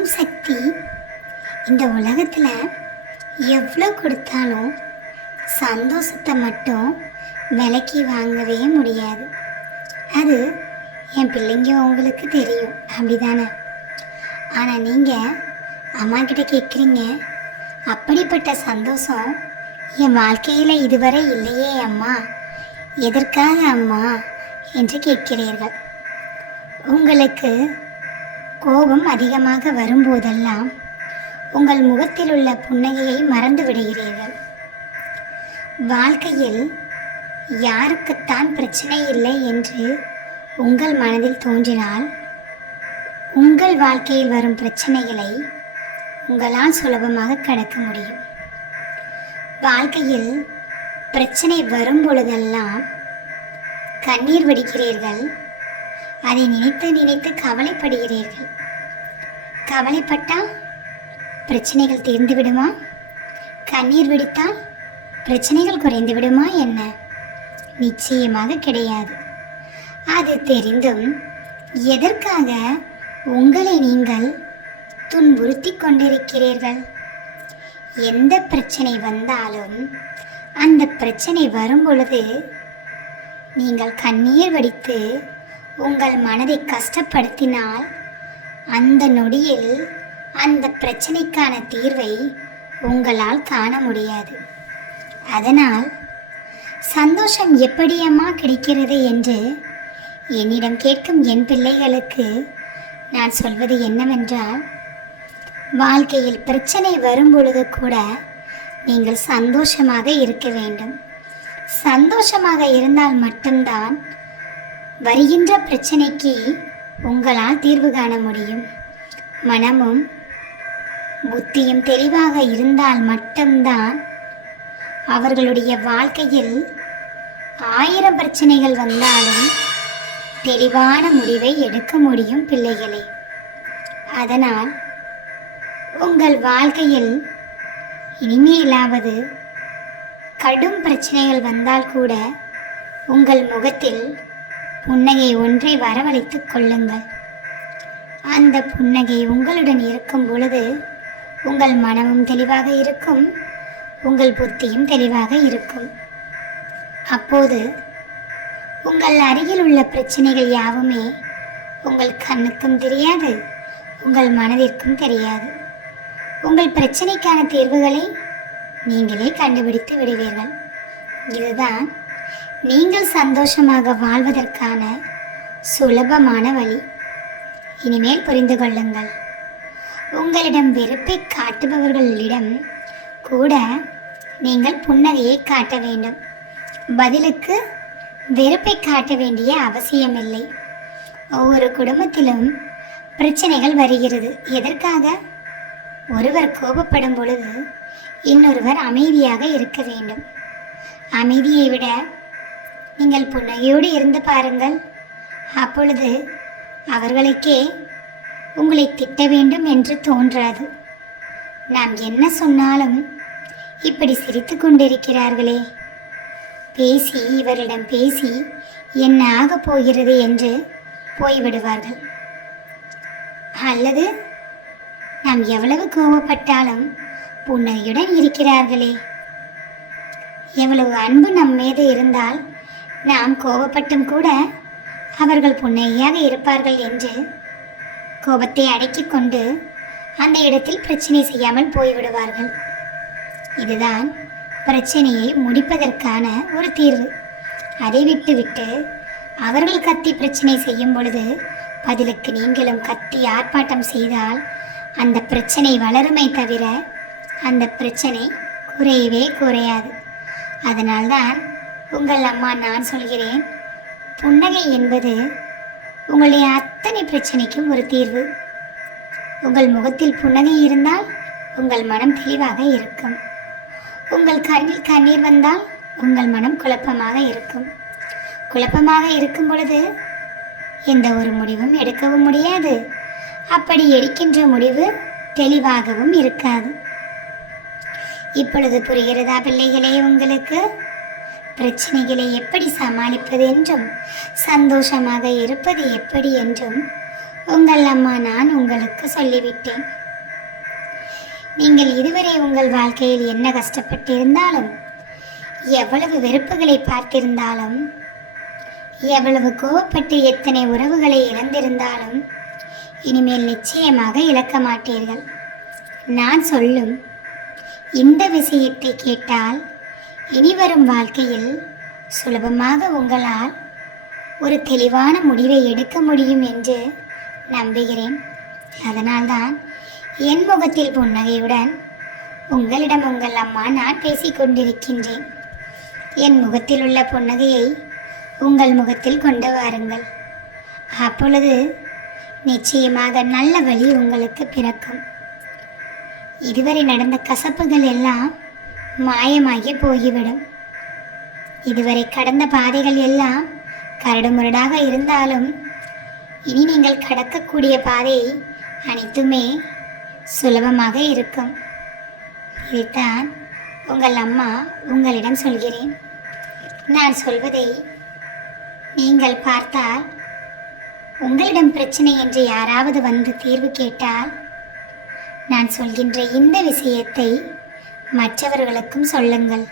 ஓம் சக்தி. இந்த உலகத்தில் எவ்வளோ கொடுத்தாலும் சந்தோஷத்தை மட்டும் விலைக்கு வாங்கவே முடியாது. அது என் பிள்ளைங்க உங்களுக்கு தெரியும். அப்படிதானே? ஆனால் நீங்கள் அம்மா கிட்ட கேட்குறீங்க அப்படிப்பட்ட சந்தோஷம் என் வாழ்க்கையில் இதுவரை இல்லையே அம்மா. எதற்காக அம்மா என்று கேட்கிறீர்கள். உங்களுக்கு கோபம் அதிகமாக வரும்போதெல்லாம் உங்கள் முகத்தில் உள்ள புன்னகையை மறந்து விடுகிறீர்கள். வாழ்க்கையில் யாருக்குத்தான் பிரச்சனை இல்லை என்று உங்கள் மனதில் தோன்றினால் உங்கள் வாழ்க்கையில் வரும் பிரச்சனைகளை உங்களால் சுலபமாக கடக்க முடியும். வாழ்க்கையில் பிரச்சனை வரும் பொழுதெல்லாம் கண்ணீர் வடிக்கிறீர்கள். அதை நினைத்து நினைத்து கவலைப்படுகிறீர்கள். கவலைப்பட்டால் பிரச்சனைகள் தீர்ந்து விடுமா கண்ணீர் வெடித்தால் பிரச்சனைகள் குறைந்து விடுமா என்ன? நிச்சயமாக கிடையாது. அது தெரிந்தும் எதற்காக உங்களை நீங்கள் துன்புறுத்தி கொண்டிருக்கிறீர்கள்? எந்த பிரச்சனை வந்தாலும் அந்த பிரச்சனை வரும் பொழுது நீங்கள் கண்ணீர் வடித்து உங்கள் மனதை கஷ்டப்படுத்தினால் அந்த நொடியில் அந்த பிரச்சனைக்கான தீர்வை உங்களால் காண முடியாது. அதனால் சந்தோஷம் எப்படியம்மா கிடைக்கிறது என்று என்னிடம் கேட்கும் என் பிள்ளைகளுக்கு நான் சொல்வது என்னவென்றால் வாழ்க்கையில் பிரச்சனை வரும் பொழுது கூட நீங்கள் சந்தோஷமாக இருக்க வேண்டும். சந்தோஷமாக இருந்தால் மட்டும்தான் வருகின்ற பிரச்சனைக்கு உங்களால் தீர்வு காண முடியும். மனமும் புத்தியும் தெளிவாக இருந்தால் மட்டும்தான் அவர்களுடைய வாழ்க்கையில் ஆயிரம் பிரச்சனைகள் வந்தாலும் தெளிவான முடிவை எடுக்க முடியும் பிள்ளைகளே. அதனால் உங்கள் வாழ்க்கையில் இனிமேலாவது கடும் பிரச்சனைகள் வந்தால் கூட உங்கள் முகத்தில் புன்னகை ஒன்றை வரவழைத்துக் கொள்ளுங்கள். அந்த புன்னகை உங்களுடன் இருக்கும் பொழுது உங்கள் மனமும் தெளிவாக இருக்கும் உங்கள் புத்தியும் தெளிவாக இருக்கும். அப்போது உங்கள் அருகில் உள்ள பிரச்சனைகள் யாவுமே உங்கள் கண்ணுக்கும் தெரியாது உங்கள் மனதிற்கும் தெரியாது. உங்கள் பிரச்சனைக்கான தீர்வுகளை நீங்களே கண்டுபிடித்து விடுவீர்கள். இதுதான் நீங்கள் சந்தோஷமாக வாழ்வதற்கான சுலபமான வழி. இனிமேல் புரிந்து கொள்ளுங்கள். உங்களிடம் வெறுப்பை காட்டுபவர்களிடம் கூட நீங்கள் புன்னகையை காட்ட வேண்டும். பதிலுக்கு வெறுப்பை காட்ட வேண்டிய அவசியமில்லை. ஒவ்வொரு குடும்பத்திலும் பிரச்சனைகள் வருகிறது. எதற்காக? ஒருவர் கோபப்படும் பொழுது இன்னொருவர் அமைதியாக இருக்க வேண்டும். அமைதியை விட நீங்கள் புன்னகையோடு இருந்து பாருங்கள். அப்பொழுது அவர்களுக்கே உங்களை திட்ட வேண்டும் என்று தோன்றாது. நாம் என்ன சொன்னாலும் இப்படி சிரித்து கொண்டிருக்கிறார்களே. பேசி இவரிடம் பேசி என்ன ஆகப் போகிறது என்று போய்விடுவார்கள். அல்லது நாம் எவ்வளவு கோபப்பட்டாலும் புன்னகையுடன் இருக்கிறார்களே. எவ்வளவு அன்பு நம் மீது இருந்தால் நாம் கோபப்பட்டும் கூட அவர்கள் புன்னையாக இருப்பார்கள் என்று கோபத்தை அடக்கிக் கொண்டு அந்த இடத்தில் பிரச்சனை செய்யாமல் போய்விடுவார்கள். இதுதான் பிரச்சனையை முடிப்பதற்கான ஒரு தீர்வு. அதை விட்டுவிட்டு அவர்கள் கத்தி பிரச்சனை செய்யும் பொழுது பதிலுக்கு நீங்களும் கத்தி ஆர்ப்பாட்டம் செய்தால் அந்த பிரச்சனை வளருமே தவிர அந்த பிரச்சனை குறையவே குறையாது. அதனால்தான் உங்கள் அம்மா நான் சொல்கிறேன். புன்னகை என்பது உங்களுடைய அத்தனை பிரச்சனைக்கும் ஒரு தீர்வு. உங்கள் முகத்தில் புன்னகை இருந்தால் உங்கள் மனம் தெளிவாக இருக்கும். உங்கள் கண்ணில் கண்ணீர் வந்தால் உங்கள் மனம் குழப்பமாக இருக்கும். குழப்பமாக இருக்கும் பொழுது எந்த ஒரு முடிவும் எடுக்கவும் முடியாது. அப்படி எடுக்கின்ற முடிவு தெளிவாகவும் இருக்காது. இப்பொழுது புரிகிறதா பிள்ளைகளே உங்களுக்கு? பிரச்சனைகளை எப்படி சமாளிப்பது என்றும் சந்தோஷமாக இருப்பது எப்படி என்றும் உங்கள் அம்மா நான் உங்களுக்கு சொல்லிவிட்டேன். நீங்கள் இதுவரை உங்கள் வாழ்க்கையில் என்ன கஷ்டப்பட்டிருந்தாலும் எவ்வளவு வெறுப்புகளை பார்த்திருந்தாலும் எவ்வளவு கோவப்பட்டு எத்தனை உறவுகளை இழந்திருந்தாலும் இனிமேல் நிச்சயமாக இழக்க மாட்டீர்கள். நான் சொல்லும் இந்த விஷயத்தை கேட்டால் இனி வரும் வாழ்க்கையில் சுலபமாக உங்களால் ஒரு தெளிவான முடிவை எடுக்க முடியும் என்று நம்புகிறேன். அதனால்தான் என் முகத்தில் புன்னகையுடன் உங்களிடம் உங்கள் அம்மா நான் பேசிக் கொண்டிருக்கின்றேன். என் முகத்தில் உள்ள புன்னகையை உங்கள் முகத்தில் கொண்டு வாருங்கள். அப்பொழுது நிச்சயமாக நல்ல வழி உங்களுக்கு பிறக்கும். இதுவரை நடந்த கசப்புகள் எல்லாம் மாயமாகி போய்விடும் இதுவரை கடந்த பாதைகள் எல்லாம் கரடுமுரடாக இருந்தாலும் இனி நீங்கள் கடக்கக்கூடிய பாதை அனைத்துமே சுலபமாக இருக்கும். இதைத்தான் உங்கள் அம்மா உங்களிடம் சொல்கிறேன். நான் சொல்வதை நீங்கள் பார்த்தால் உங்களிடம் பிரச்சனை என்று யாராவது வந்து தீர்வு கேட்டால் நான் சொல்கின்ற இந்த விஷயத்தை மற்றவர்களுக்கும் சொல்லுங்கள்.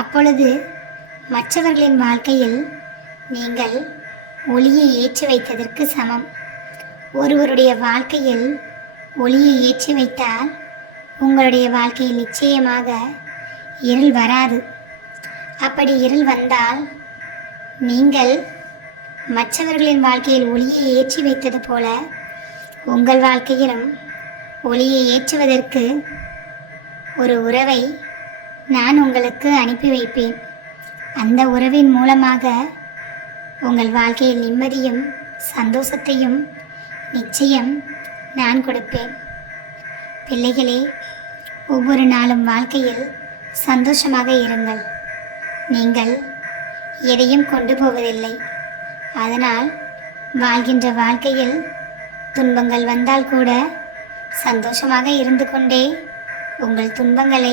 அப்பொழுது மற்றவர்களின் வாழ்க்கையில் நீங்கள் ஒளியை ஏற்றி வைத்ததற்கு சமம். ஒருவருடைய வாழ்க்கையில் ஒளியை ஏற்றி வைத்தால் உங்களுடைய வாழ்க்கையில் நிச்சயமாக இருள் வராது. அப்படி இருள் வந்தால் நீங்கள் மற்றவர்களின் வாழ்க்கையில் ஒளியை ஏற்றி வைத்தது போல உங்கள் வாழ்க்கையிலும் ஒளியை ஏற்றுவதற்கு ஒரு உறவை நான் உங்களுக்கு அனுப்பி வைப்பேன். அந்த உறவின் மூலமாக உங்கள் வாழ்க்கையில் நிம்மதியும் சந்தோஷத்தையும் நிச்சயம் நான் கொடுப்பேன். பிள்ளைகளே ஒவ்வொரு நாளும் வாழ்க்கையில் சந்தோஷமாக இருங்கள். நீங்கள் எதையும் கொண்டு போவதில்லை. அதனால் வாழ்கின்ற வாழ்க்கையில் துன்பங்கள் வந்தால் கூட சந்தோஷமாக இருந்து கொண்டே உங்கள் துன்பங்களை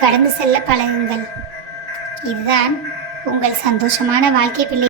கடந்து செல்ல பழகுங்கள். இதுதான் உங்கள் சந்தோஷமான வாழ்க்கை பிள்ளை.